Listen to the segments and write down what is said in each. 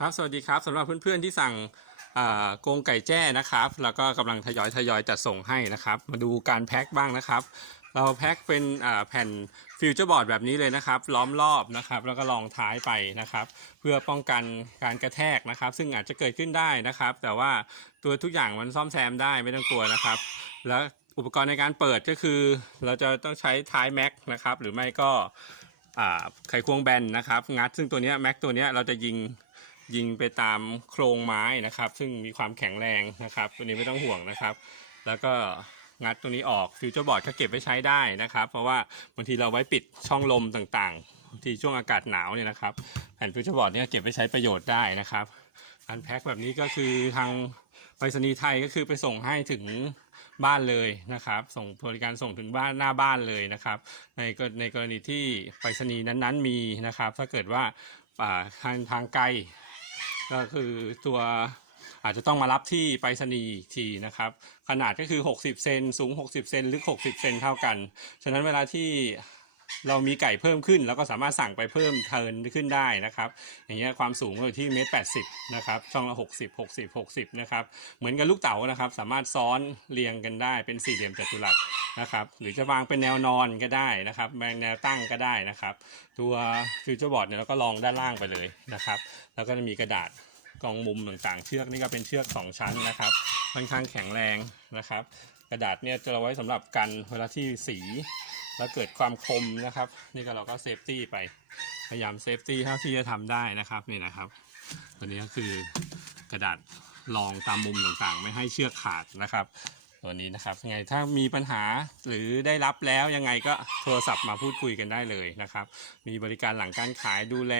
ครับสวัสดีครับสำหรับเพื่อนๆที่สั่งกงไก่แจ้นะครับ แล้วก็กำลังทยอยทยอยจัดส่งให้นะครับ มาดูการแพ็คบ้างนะครับ เราแพ็คเป็นแผ่นฟิวเจอร์บอร์ดแบบนี้เลยนะครับ ล้อมรอบนะครับ แล้วก็รองท้ายไปนะครับ เพื่อป้องกันการกระแทกนะครับ ซึ่งอาจจะเกิดขึ้นได้นะครับ แต่ว่าตัวทุกอย่างมันซ่อมแซมได้ไม่ต้องกลัวนะครับ แล้วอุปกรณ์ในการเปิดก็คือ เราจะต้องใช้ท้ายแม็กนะครับ หรือไม่ก็ไขควงแบนนะครับ งัดซึ่งตัวนี้แม็กตัวนี้เราจะยิง ยิงไปตามโครงไม้นะครับ ซึ่งมีความแข็งแรงนะครับ ตัวนี้ไม่ต้องห่วงนะครับ แล้วก็งัดตัวนี้ออกฟิวเจอร์บอร์ดก็เก็บไว้ใช้ได้นะครับ เพราะว่าบางทีเราไว้ปิดช่องลมต่างๆบางทีช่วงอากาศหนาวเนี่ยนะครับแผ่นฟิวเจอร์บอร์ดเนี่ยเก็บไว้ใช้ประโยชน์ได้นะครับการแพ็คแบบนี้ก็คือทางไปรษณีย์ไทยก็คือไปส่งให้ถึงบ้านเลยนะครับ ส่งบริการส่งถึงบ้านหน้าบ้านเลยนะครับ ในในกรณีที่ไปรษณีย์นั้นๆมีนะครับ ถ้าเกิดว่าอ่าทางทางไกล ก็คือตัวอาจจะต้องมารับที่ไปรษณีย์อีกทีนะครับ ขนาดก็คือ 60 เซนสูง 60 เซนลึก 60 เซนเท่ากัน ฉะนั้นเวลาที่เรามีไก่เพิ่มขึ้น แล้วก็สามารถสั่งไปเพิ่มเทินขึ้นได้นะครับ อย่างเงี้ยความสูงอยู่ที่เมตรแปดสิบนะครับ ช่องละ60 60 60นะครับ เหมือนกับลูกเต๋านะครับ สามารถซ้อนเรียงกันได้เป็นสี่เหลี่ยมจัตุรัส นะครับ หรือจะวางเป็นแนวนอนก็ได้นะครับแนวตั้งก็ได้นะครับ ตัวฟิวเจอร์บอร์ดเนี่ยเราก็ลองด้านล่างไปเลยนะครับ แล้วก็จะมีกระดาษกองมุมต่างๆ เชือกนี่ก็เป็นเชือก 2 ชั้นนะครับค่อนข้างแข็งแรงนะครับ กระดาษเนี่ยจะเอาไว้สำหรับกันเวลาที่สีแล้วเกิดความคมนะครับ นี่ก็เราก็เซฟตี้ไปพยายามเซฟตี้เท่าที่จะทำได้นะครับนี่นะครับ ตัวนี้ก็คือกระดาษรองตามมุมต่างๆ ไม่ให้เชือกขาดนะครับ ตัวนี้นะครับยังไงถ้ามีปัญหาหรือได้รับแล้วยังไงก็โทรศัพท์มาพูดคุยกันได้เลยนะครับ มีบริการหลังการขายดูแล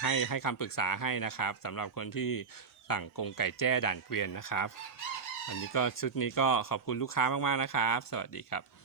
ให้ให้คำปรึกษาให้นะครับสำหรับคนที่สั่งกรงไก่แจ้ด่านเกวียนนะครับ อันนี้ก็ชุดนี้ก็ขอบคุณลูกค้ามากๆนะครับ สวัสดีครับ